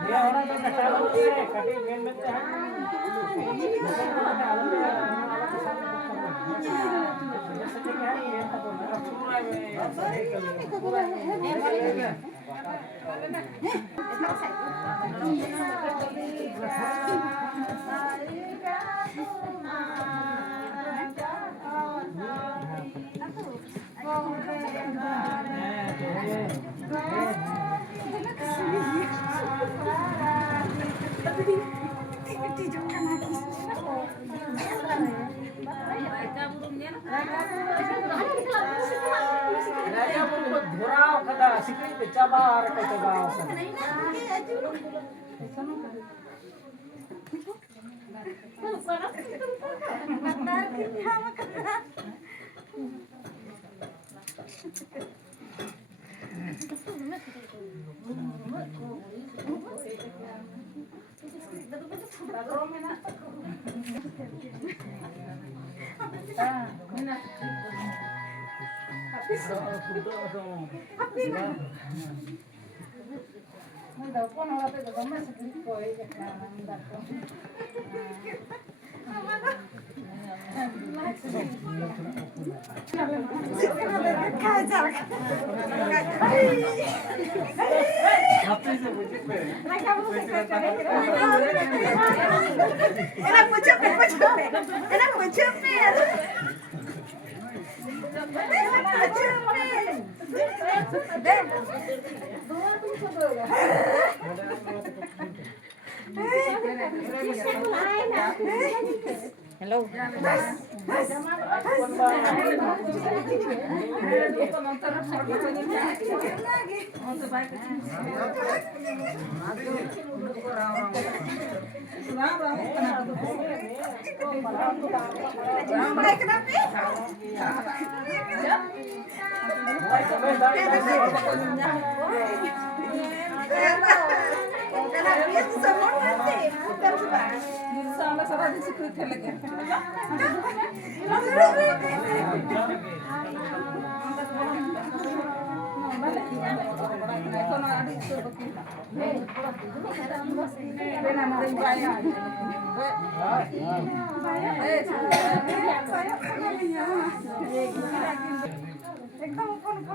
dia orang tuh kesal deh, tapi men teh. Raja pun dhurau kada sikri pe cabar ka cabar. Hello.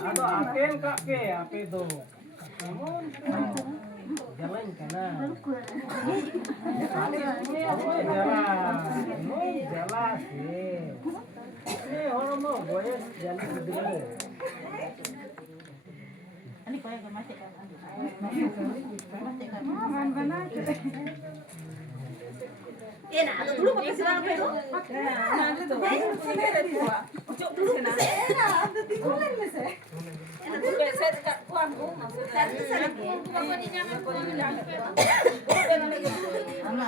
Aduh, apen kak ke, ape do. Jalan kana. Jalan sih. Ini orang mau goyes jalan gede. Ani kaya gamate ka. Dulu pakai silang itu. Ana.